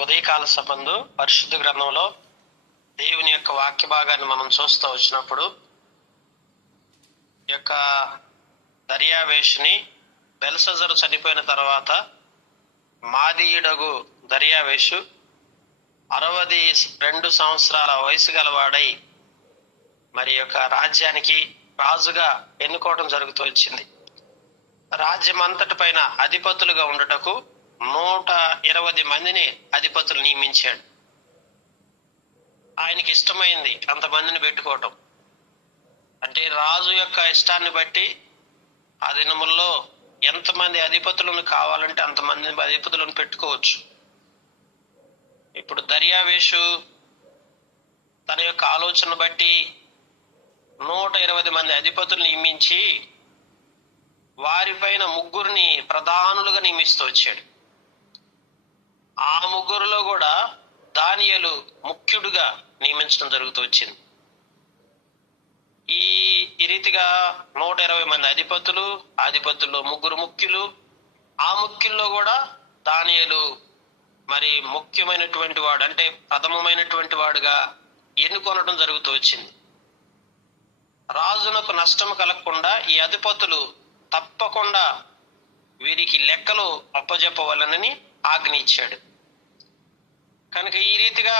ఉదయకాల సంబంధు పరిశుద్ధ గ్రంథంలో దేవుని యొక్క వాక్య భాగాన్ని మనం చూస్తూ వచ్చినప్పుడు యొక్క దర్యావేషుని బెల్షస్సరు చనిపోయిన తర్వాత మాదీయుడగు దర్యావేషు 62 సంవత్సరాల వయసు గలవాడై మరి యొక్క రాజ్యానికి రాజుగా ఎన్నుకోవడం జరుగుతూ వచ్చింది. రాజ్యం అంతటి పైన అధిపతులుగా ఉండుటకు 120 మందిని అధిపతులు నియమించాడు. ఆయనకి ఇష్టమైంది అంతమందిని పెట్టుకోవటం. అంటే రాజు యొక్క ఇష్టాన్ని బట్టి ఆ దినముల్లో ఎంతమంది అధిపతులను కావాలంటే అంతమంది అధిపతులను పెట్టుకోవచ్చు. ఇప్పుడు దర్యావేషు తన యొక్క ఆలోచన బట్టి 120 మంది అధిపతులు నియమించి వారిపైన 3 ప్రధానులుగా నియమిస్తూ వచ్చాడు. ఆ 3లో కూడా దానియేలు ముఖ్యుడుగా నియమించడం జరుగుతూ వచ్చింది. ఈ రీతిగా 120 మంది అధిపతుల్లో 3 ముఖ్యులు. ఆ ముఖ్యుల్లో కూడా దానియేలు మరి ముఖ్యమైనటువంటి వాడు, అంటే ప్రథమమైనటువంటి వాడుగా ఎన్నుకొనడం జరుగుతూ వచ్చింది. రాజునకు నష్టం కలగకుండా ఈ అధిపతులు తప్పకుండా వీరికి లెక్కలు అప్పజెప్పవలనని ఆజ్ఞ ఇచ్చాడు. కనుక ఈ రీతిగా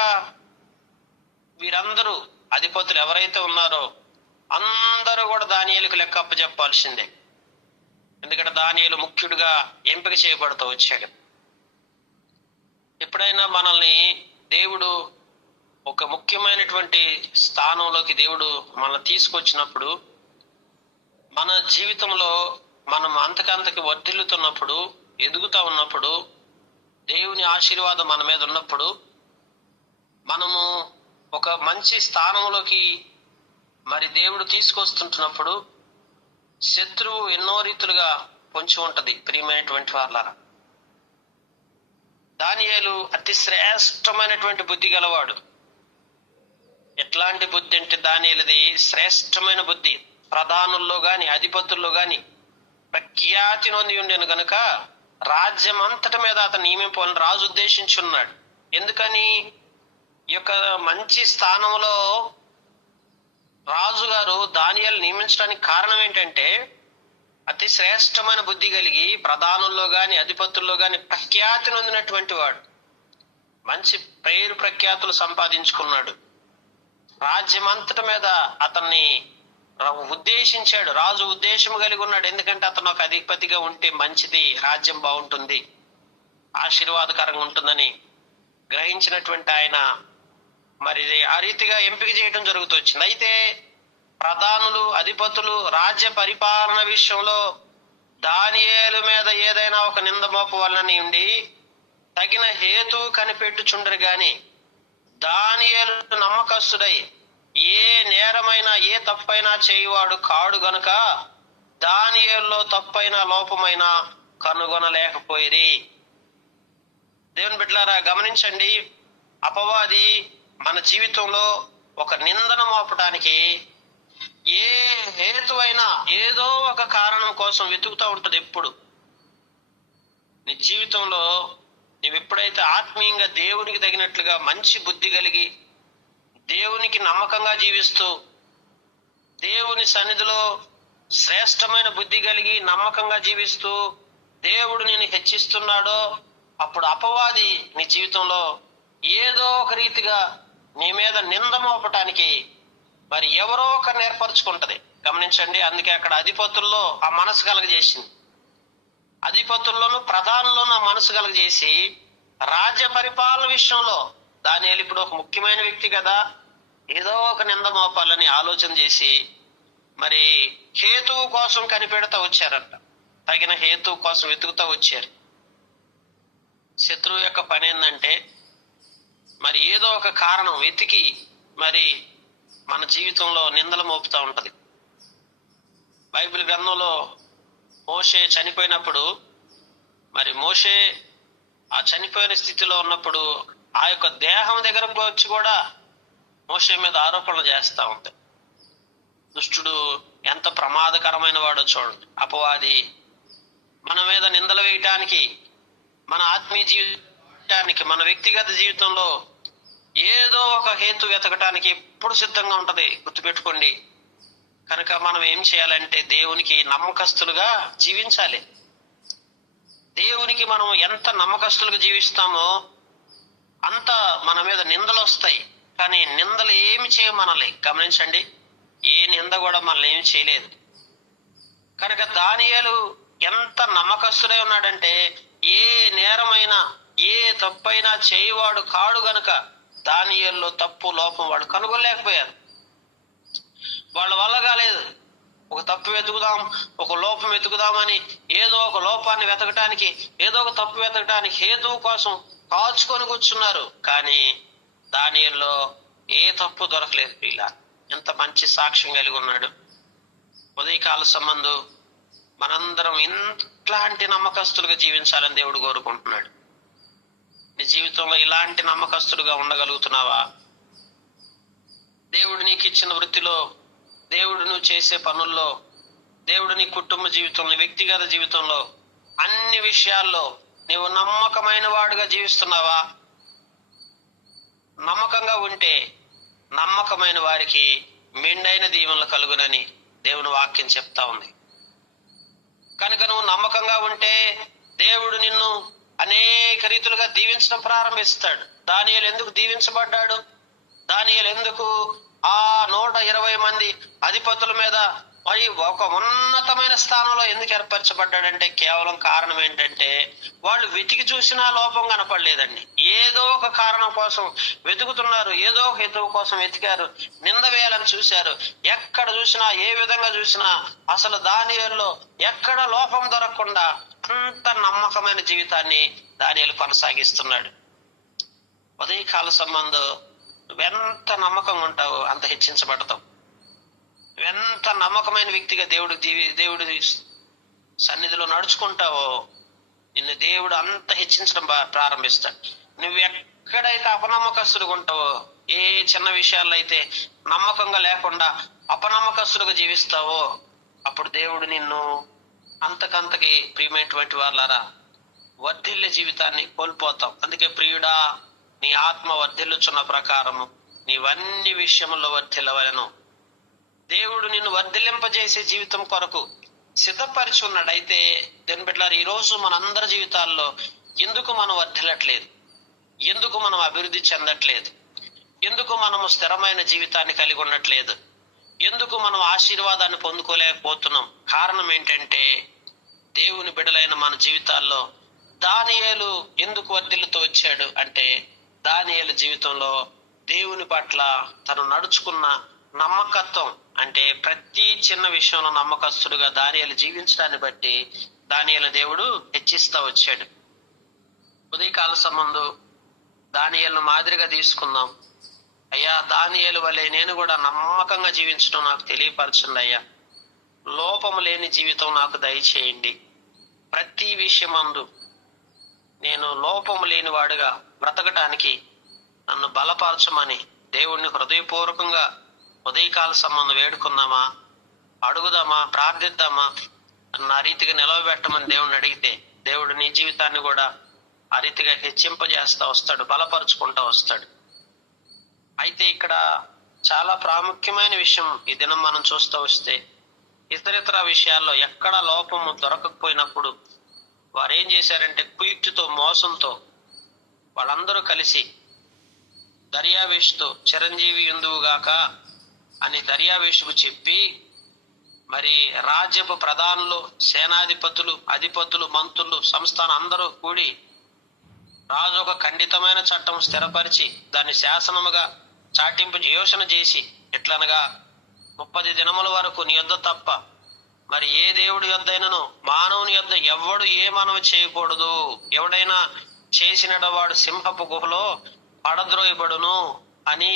వీరందరూ అధిపతులు ఎవరైతే ఉన్నారో అందరూ కూడా దానియేలుకు లెక్క అప్పజెప్పాల్సిందే. ఎందుకంటే దానియేలు ముఖ్యుడిగా ఎంపిక చేయబడుతూ వచ్చాడు. ఎప్పుడైనా మనల్ని దేవుడు ఒక ముఖ్యమైనటువంటి స్థానంలోకి దేవుడు మనల్ని తీసుకొచ్చినప్పుడు, మన జీవితంలో మనం అంతకంతకి వర్ధిల్లుతున్నప్పుడు, ఎదుగుతూ ఉన్నప్పుడు, దేవుని ఆశీర్వాదం మన మీద ఉన్నప్పుడు, మనము ఒక మంచి స్థానంలోకి మరి దేవుడు తీసుకొస్తుంటున్నప్పుడు శత్రువు ఎన్నో రీతులుగా పొంచి ఉంటది. ప్రియమైనటువంటి వారలారా, దానియేలు అతి శ్రేష్టమైనటువంటి బుద్ధి గలవాడు. ఎట్లాంటి బుద్ధి అంటే దానియేలుది శ్రేష్టమైన బుద్ధి. ప్రధానుల్లో గాని అధిపతుల్లో గాని ప్రఖ్యాతి నొంది ఉండేను గనుక రాజ్యం అంతటి మీద అతను నియమింపాలని రాజు ఉద్దేశించున్నాడు. ఎందుకని? ఈ యొక్క మంచి స్థానంలో రాజుగారు దానియేలు నియమించడానికి కారణం ఏంటంటే, అతి శ్రేష్టమైన బుద్ధి కలిగి ప్రధానుల్లో గాని అధిపతుల్లో గాని ప్రఖ్యాతి నొందినటువంటి వాడు, మంచి పేరు ప్రఖ్యాతులు సంపాదించుకున్నాడు. రాజ్యం అంతటి మీద అతన్ని ఉద్దేశించాడు. రాజు ఉద్దేశం కలిగి ఉన్నాడు. ఎందుకంటే అతను ఒక అధిపతిగా ఉంటే మంచిది, రాజ్యం బాగుంటుంది, ఆశీర్వాదకరంగా ఉంటుందని గ్రహించినటువంటి ఆయన మరి ఆ రీతిగా ఎంపిక చేయడం జరుగుతూ వచ్చింది. అయితే ప్రధానులు అధిపతులు రాజ్య పరిపాలన విషయంలో దానియేలు మీద ఏదైనా ఒక నింద మోపవలనని ఉండి తగిన హేతువు కనిపెట్టుచుండరు గాని దానియేలు నమ్మకస్తుడై ఏ నేరమైనా ఏ తప్పైనా చేయువాడు కాడు గనుక దానియేలులో తప్పైన లోపమైనా కనుగొనలేకపోయిరి. దేవుని బిడ్డలారా, గమనించండి, అపవాది మన జీవితంలో ఒక నిందన మోపడానికి ఏ హేతువైనా ఏదో ఒక కారణం కోసం వెతుకుతూ ఉంటది. ఎప్పుడు నీ జీవితంలో నువ్వు ఎప్పుడైతే ఆత్మీయంగా దేవునికి తగినట్లుగా మంచి బుద్ధి కలిగి దేవునికి నమ్మకంగా జీవిస్తూ దేవుని సన్నిధిలో శ్రేష్టమైన బుద్ధి కలిగి నమ్మకంగా జీవిస్తూ దేవుడు నిన్ను హెచ్చిస్తున్నాడో, అప్పుడు అపవాది నీ జీవితంలో ఏదో ఒక రీతిగా నీ మీద నింద మోపటానికి మరి ఎవరో ఒకరిని ఏర్పరచుకుంటది. గమనించండి, అందుకే అక్కడ అధిపతుల్లో ఆ మనసు కలగజేసింది. అధిపతుల్లోనూ ప్రధానుల్లోనూ ఆ మనసు కలగజేసి రాజ్య పరిపాలన విషయంలో దానియేలు ఇప్పుడు ఒక ముఖ్యమైన వ్యక్తి కదా, ఏదో ఒక నింద మోపాలని ఆలోచన చేసి మరి హేతువు కోసం కనిపెడతా వచ్చారంట. తగిన హేతువు కోసం వెతుకుతా వచ్చారు. శత్రువు యొక్క పని ఏంటంటే మరి ఏదో ఒక కారణం వెతికి మరి మన జీవితంలో నిందలు మోపుతా ఉంటది. బైబిల్ గ్రంథంలో మోషే చనిపోయినప్పుడు మరి మోషే ఆ చనిపోయిన స్థితిలో ఉన్నప్పుడు ఆ యొక్క దేహం దగ్గరకు వచ్చి కూడా మోషే మీద ఆరోపణలు చేస్తా ఉంటాయి. దుష్టుడు ఎంత ప్రమాదకరమైన వాడో చూడండి. అపవాది మన మీద నిందలు వేయటానికి, మన ఆత్మీయ జీవితం దానికి మన వ్యక్తిగత జీవితంలో ఏదో ఒక హేతు వెతకటానికి ఎప్పుడు సిద్ధంగా ఉంటది, గుర్తుపెట్టుకోండి. కనుక మనం ఏం చేయాలంటే దేవునికి నమ్మకస్తులుగా జీవించాలి. దేవునికి మనం ఎంత నమ్మకస్తులుగా జీవిస్తామో అంత మన మీద నిందలు వస్తాయి. కానీ నిందలు ఏమి చేయమనాలి, గమనించండి. ఏ నింద కూడా మనల్ని ఏమి చేయలేదు. కనుక దానియేలు ఎంత నమ్మకస్తుడై ఉన్నాడంటే ఏ నేరమైనా ఏ తప్పైనా చేయవాడు కాడు గనుక దానియేలులో తప్పు లోపం వాడు కనుగొనలేకపోయారు. వాళ్ళ వల్ల కాలేదు. ఒక తప్పు వెతుకుదాం, ఒక లోపం వెతుకుదామని ఏదో ఒక లోపాన్ని వెతకటానికి, ఏదో ఒక తప్పు వెతకటానికి హేతువు కోసం కాచుకొని కూర్చున్నారు. కానీ దానియేలులో ఏ తప్పు దొరకలేదు. ఇలా ఎంత మంచి సాక్ష్యం కలిగి ఉన్నాడు. ఉదయకాల సంబంధం మనందరం ఇట్లాంటి నమ్మకస్తులుగా జీవించాలని దేవుడు కోరుకుంటున్నాడు. నీ జీవితంలో ఇలాంటి నమ్మకస్తులుగా ఉండగలుగుతున్నావా? దేవుడు నీకు ఇచ్చిన వృత్తిలో, దేవుడు నువ్వు చేసే పనుల్లో, దేవుడు నీ కుటుంబ జీవితంలో, వ్యక్తిగత జీవితంలో, అన్ని విషయాల్లో నీవు నమ్మకమైన వాడుగా జీవిస్తున్నావా? నమ్మకంగా ఉంటే నమ్మకమైన వారికి మెండైన దీవెనలు కలుగునని దేవుని వాక్యం చెప్తా ఉంది. కనుక నువ్వు నమ్మకంగా ఉంటే దేవుడు నిన్ను అనేక రీతులుగా దీవించడం ప్రారంభిస్తాడు. దానియేలు ఎందుకు దీవించబడ్డాడు? దానియేలు ఎందుకు ఆ 120 మంది అధిపతుల మీద మరి ఒక ఉన్నతమైన స్థానంలో ఎందుకు ఏర్పరచబడ్డాడంటే కేవలం కారణం ఏంటంటే వాళ్ళు వెతికి చూసినా లోపం కనపడలేదండి. ఏదో ఒక కారణం కోసం వెతుకుతున్నారు, ఏదో ఒక హేతువు కోసం వెతికారు, నింద వేయాలని చూశారు. ఎక్కడ చూసినా, ఏ విధంగా చూసినా అసలు దానియేలులో ఎక్కడ లోపం దొరకకుండా అంత నమ్మకమైన జీవితాన్ని దానియేలు కొనసాగిస్తున్నాడు. ఉదయకాల సంబంధం నువ్వెంత నమ్మకంగా ఉంటావో అంత హెచ్చించబడతావు. ఎంత నమ్మకమైన వ్యక్తిగా దేవుడి సన్నిధిలో నడుచుకుంటావో నిన్ను దేవుడు అంత హెచ్చించడం ప్రారంభిస్తాడు. నువ్వు ఎక్కడైతే అపనమ్మకస్తుడుగా ఉంటావో, ఏ చిన్న విషయాల్లో అయితే నమ్మకంగా లేకుండా అపనమ్మకస్తుడుగా జీవిస్తావో అప్పుడు దేవుడు నిన్ను అంతకంతకి ప్రియమైనటువంటి వాళ్ళారా వర్ధిల్లే జీవితాన్ని కోల్పోతాం. అందుకే ప్రియుడా, నీ ఆత్మ వర్ధిల్లుచున్న ప్రకారము నీవన్ని విషయముల్లో వర్ధిల్లవలెను. దేవుడు నిన్ను వర్ధిల్లింపజేసే జీవితం కొరకు సిద్ధపరిచి ఉన్నాడు. అయితే దేని బిడ్డలారా, ఈ రోజు మనందరి జీవితాల్లో ఎందుకు మనం వర్ధిల్లట్లేదు? ఎందుకు మనం అభివృద్ధి చెందట్లేదు? ఎందుకు మనము స్థిరమైన జీవితాన్ని కలిగి ఉండట్లేదు? ఎందుకు మనం ఆశీర్వాదాన్ని పొందుకోలేకపోతున్నాం? కారణం ఏంటంటే దేవుని బిడ్డలైన మన జీవితాల్లో దానియేలు ఎందుకు వర్ధిల్లుతూ వచ్చాడు అంటే దానియేలు జీవితంలో దేవుని పట్ల తను నడుచుకున్న నమ్మకత్వం, అంటే ప్రతి చిన్న విషయంలో నమ్మకస్తుడుగా దానియేలు జీవించడాన్ని బట్టి దానియేలు దేవుడు హెచ్చిస్తా వచ్చాడు. ఉదయకాల సంబంధం దానియేలును మాదిరిగా తీసుకుందాం. అయ్యా, దానియేలు వలె నేను కూడా నమ్మకంగా జీవించడం నాకు తెలియపరచండి అయ్యా. లోపము లేని జీవితం నాకు దయచేయండి. ప్రతి విషయమందు నేను లోపము లేని వాడుగా బ్రతకటానికి నన్ను బలపరచమని దేవుణ్ణి హృదయపూర్వకంగా ఉదయకాల సంబంధం వేడుకుందామా, అడుగుదామా, ప్రార్థిద్దామా? నా రీతిగా నిలవబెట్టమని దేవుణ్ణి అడిగితే దేవుడు నీ జీవితాన్ని కూడా ఆ రీతిగా హెచ్చింపజేస్తా వస్తాడు, బలపరుచుకుంటా వస్తాడు. అయితే ఇక్కడ చాలా ప్రాముఖ్యమైన విషయం ఈ దినం మనం చూస్తూ వస్తే, ఇతరితర విషయాల్లో ఎక్కడ లోపము దొరకకపోయినప్పుడు వారు ఏం చేశారంటే కుయుక్తితో, మోసంతో వాళ్ళందరూ కలిసి దర్యావేషుతో చిరంజీవి యుందువుగాక అని దర్యావేషుకు చెప్పి, మరి రాజ్యపు ప్రధానులు, సేనాధిపతులు, అధిపతులు, మంత్రులు, సంస్థానం అందరూ కూడి రాజు ఒక ఖండితమైన చట్టం స్థిరపరిచి దాన్ని శాసనముగా చాటింపు యోచన చేసి, ఎట్లనగా 30 దినముల వరకు నీ యొద్ద తప్ప మరి ఏ దేవుడి యొద్దైనను మానవుని యొద్ద ఎవడు ఏ మనవి చేయకూడదు, ఎవడైనా చేసిన వాడు సింహపు గుహలో పడద్రోయబడును అని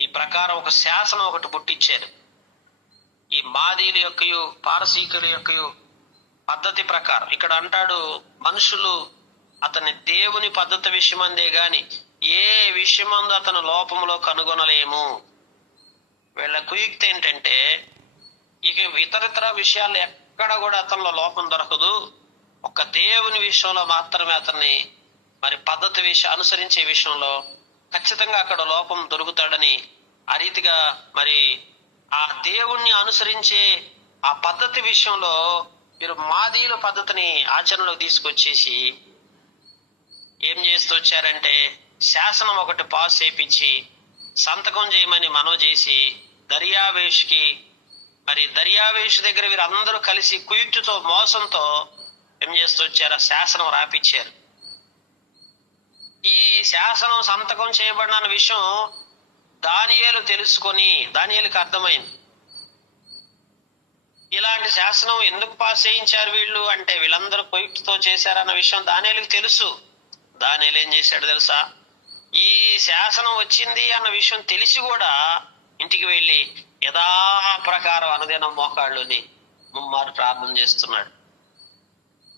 ఈ ప్రకారం ఒక శాసనం ఒకటి పుట్టించారు. ఈ మాదీల యొక్కయు పారసీకుల యొక్కయు పద్ధతి ప్రకారం ఇక్కడ అంటాడు, మనుషులు అతని దేవుని పద్ధతి విషయమందే గాని ఏ విషయమందు అతను లోపంలో కనుగొనలేము. వీళ్ళ కుయుక్తి ఏంటంటే ఇక ఇతరితర విషయాల్లో ఎక్కడ కూడా అతనిలో లోపం దొరకదు, ఒక్క దేవుని విషయంలో మాత్రమే అతన్ని మరి పద్ధతి అనుసరించే విషయంలో ఖచ్చితంగా అక్కడ లోపం దొరుకుతాడని, ఆ రీతిగా మరి ఆ దేవుణ్ణి అనుసరించే ఆ పద్ధతి విషయంలో మీరు మాదీయుల పద్ధతిని ఆచరణలోకి తీసుకొచ్చేసి ఏం చేస్తూ వచ్చారంటే, శాసనం ఒకటి పాస్ చేయించి సంతకం చేయమని మనవి చేసి దర్యావేష్ దగ్గర వీరందరూ కలిసి కుయుక్తితో మోసంతో ఏం చేస్తూ వచ్చారు, శాసనం రాపిచ్చారు. ఈ శాసనం సంతకం చేయబడిన విషయం దానియేలు తెలుసుకొని, దానియేలుకి అర్థమైంది. ఇలాంటి శాసనం ఎందుకు పాస్ చేయించారు వీళ్ళు అంటే, వీళ్ళందరూ కుయుక్తితో చేశారన్న విషయం దానియేలుకి తెలుసు. దానియేలు ఏం చేశాడు తెలుసా, ఈ శాసనం వచ్చింది అన్న విషయం తెలిసి కూడా ఇంటికి వెళ్ళి యథాప్రకారం అనుదినం మోకాళ్ళుని ముమ్మారు ప్రార్థన చేస్తున్నాడు.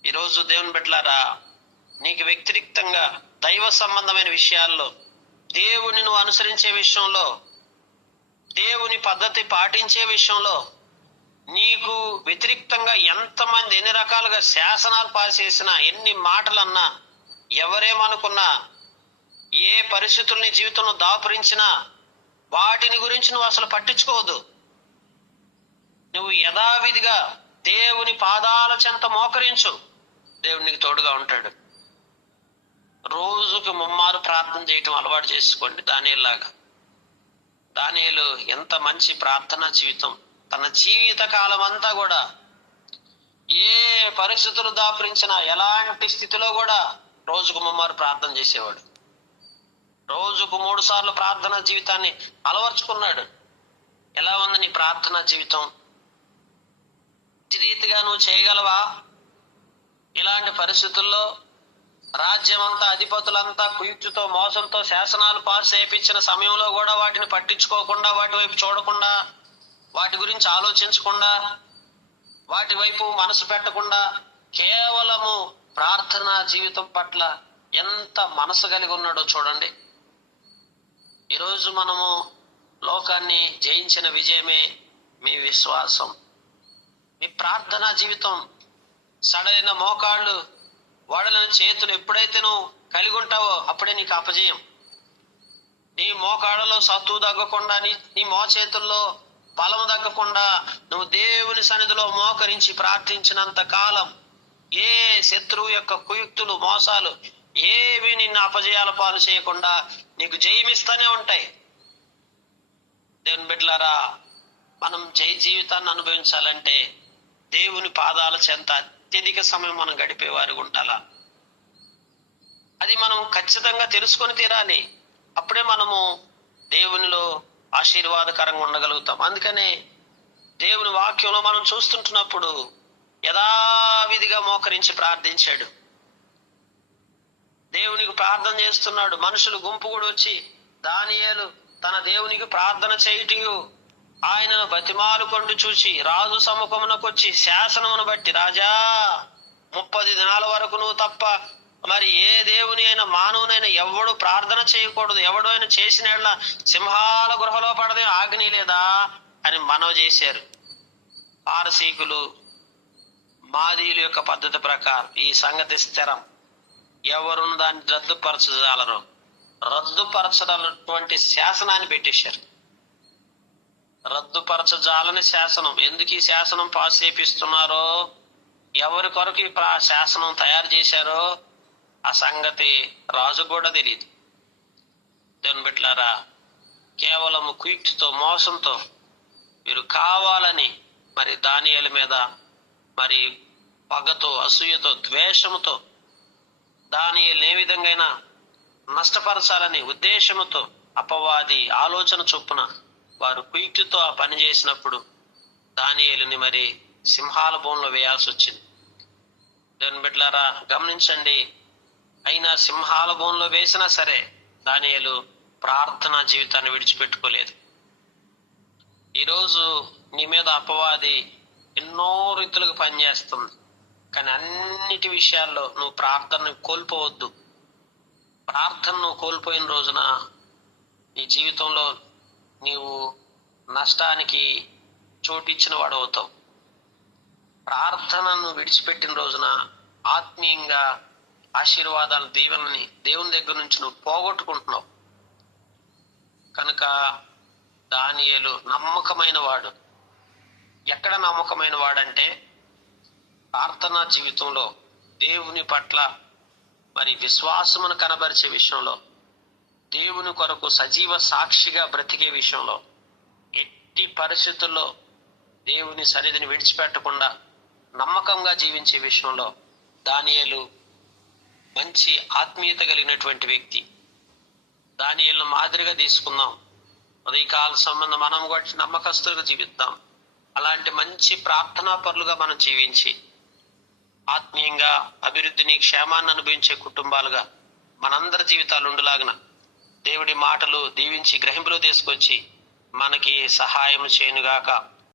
ఈరోజు దేవుని బిడ్డలారా, నీకు వ్యతిరేక్తంగా దైవ సంబంధమైన విషయాల్లో, దేవుని నువ్వు అనుసరించే విషయంలో, దేవుని పద్ధతి పాటించే విషయంలో నీకు వ్యతిరేక్తంగా ఎంతమంది ఎన్ని రకాలుగా శాసనాలు పాస్ చేసినా, ఎన్ని మాటలన్నా, ఎవరేమనుకున్నా, ఏ పరిస్థితుల్ని జీవితంలో దాపురించినా వాటిని గురించి నువ్వు అసలు పట్టించుకోవద్దు. నువ్వు యథావిధిగా దేవుని పాదాల చెంత మోకరించు, దేవునికి తోడుగా ఉంటాడు. రోజుకి ముమ్మారు ప్రార్థన చేయటం అలవాటు చేసుకోండి. దానియేలులాగా. దానియేలు ఎంత మంచి ప్రార్థనా జీవితం, తన జీవిత కాలం అంతా కూడా ఏ పరిస్థితులు దాపురించినా, ఎలాంటి స్థితిలో కూడా రోజుకు ముమ్మారు ప్రార్థన చేసేవాడు. రోజుకు 3 సార్లు ప్రార్థనా జీవితాన్ని అలవర్చుకున్నాడు. ఎలా ఉంది నీ ప్రార్థనా జీవితం? ఈ రీతిగా నువ్వు చేయగలవా? ఇలాంటి పరిస్థితుల్లో రాజ్యమంతా, అధిపతులంతా కుయుక్తితో మోసంతో శాసనాలు పాస్ చేయించిన సమయంలో కూడా వాటిని పట్టించుకోకుండా, వాటి వైపు చూడకుండా, వాటి గురించి ఆలోచించకుండా, వాటి వైపు మనసు పెట్టకుండా కేవలము ప్రార్థనా జీవితం పట్ల ఎంత మనసు కలిగి ఉన్నాడో చూడండి. ఈరోజు మనము లోకాన్ని జయించిన విజయమే మీ విశ్వాసం. మీ ప్రార్థనా జీవితం, సడైన మోకాళ్ళు, వడలిన చేతులు ఎప్పుడైతే నువ్వు కలిగి ఉంటావో అప్పుడే నీకు అపజయం. నీ మోకాళ్ళలో సత్తు తగ్గకుండా, నీ మోచేతుల్లో బలము తగ్గకుండా నువ్వు దేవుని సన్నిధిలో మోకరించి ప్రార్థించినంత కాలం ఏ శత్రువు యొక్క కుయుక్తులు, మోసాలు ఏవి నిన్ను అపజయాల పాలు చేయకుండా నీకు జయమిస్తూనే ఉంటాయి. దేవుని బిడ్డలారా, మనం జయ జీవితాన్ని అనుభవించాలంటే దేవుని పాదాల చెంత అత్యధిక సమయం మనం గడిపేవారు ఉండాలా. అది మనం ఖచ్చితంగా తెలుసుకొని తీరాలి. అప్పుడే మనము దేవునిలో ఆశీర్వాదకరంగా ఉండగలుగుతాం. అందుకనే దేవుని వాక్యంలో మనం చూస్తుంటున్నప్పుడు యథావిధిగా మోకరించి ప్రార్థించాడు. దేవునికి ప్రార్థన చేస్తున్నాడు. మనుషులు గుంపు కూడా వచ్చి దానియేలు తన దేవునికి ప్రార్థన చేయుటయు ఆయనను బతిమాలుకొండు చూసి రాజు సముఖమునకు వచ్చి శాసనమును బట్టి, రాజా 30 దినాల వరకు నువ్వు తప్ప మరి ఏ దేవుని అయినా మానవునైనా ఎవడు ప్రార్థన చేయకూడదు, ఎవడు అయినా చేసిన సింహాల గృహలో పడదే ఆజ్ఞ లేదా అని మనవి చేశారు. పారసీకులు, మాదీయుల యొక్క పద్ధతి ప్రకారం ఈ సంగతి స్థిరం, ఎవరును దాన్ని రద్దుపరచజాలరు. రద్దుపరచటువంటి శాసనాన్ని పెట్టేశారు. రద్దుపరచజాలని శాసనం. ఎందుకు ఈ శాసనం పాస్ చేపిస్తున్నారో, ఎవరి కొరకు ఈ శాసనం తయారు చేశారో ఆ సంగతి రాజు కూడా తెలియదు. దేవుని బిడ్డలారా, కేవలము కుయుక్తితో, మోసంతో వీరు కావాలని మరి దానియేలు మీద మరి పగతో, అసూయతో, ద్వేషముతో దానియేలు ఏ విధంగా నష్టపరచాలని ఉద్దేశముతో అపవాది ఆలోచన చొప్పున వారు కుయుక్తితో ఆ పని చేసినప్పుడు దానియేలుని మరి సింహాల బోన్లో వేయాల్సి వచ్చింది. దేవుని బిడ్డలారా, గమనించండి. అయినా సింహాల బోన్లో వేసినా సరే దానియేలు ప్రార్థనా జీవితాన్ని విడిచిపెట్టుకోలేదు. ఈరోజు నీ మీద అపవాది ఎన్నో రీతులకు పనిచేస్తుంది. కానీ అన్నిటి విషయాల్లో నువ్వు ప్రార్థనను కోల్పోవద్దు. ప్రార్థనను కోల్పోయిన రోజున నీ జీవితంలో నీవు నష్టానికి చోటిచ్చిన వాడు అవుతావు. ప్రార్థనను విడిచిపెట్టిన రోజున ఆత్మీయంగా ఆశీర్వాదాల దీవెనని దేవుని దగ్గర నుంచి నువ్వు పోగొట్టుకుంటున్నావు. కనుక దానియేలు నమ్మకమైన వాడు. ఎక్కడ నమ్మకమైన వాడంటే ప్రార్థనా జీవితంలో, దేవుని పట్ల మరి విశ్వాసమును కనబరిచే విషయంలో, దేవుని కొరకు సజీవ సాక్షిగా బ్రతికే విషయంలో, ఎట్టి పరిస్థితుల్లో దేవుని సన్నిధిని విడిచిపెట్టకుండా నమ్మకంగా జీవించే విషయంలో దానియేలు మంచి ఆత్మీయత కలిగినటువంటి వ్యక్తి. దానియేలును మాదిరిగా తీసుకుందాం. ఉదయకాల సంబంధం మనం కూడా నమ్మకస్తులుగా జీవిద్దాం. అలాంటి మంచి ప్రార్థనా పరులుగా మనం జీవించి ఆత్మీయంగా అభివృద్ధిని, క్షేమాన్ని అనుభవించే కుటుంబాలుగా మనందరి జీవితాలు ఉండలాగిన దేవుడి మాటలు దీవించి గ్రహింపులో తీసుకొచ్చి మనకి సహాయం చేయనుగాక.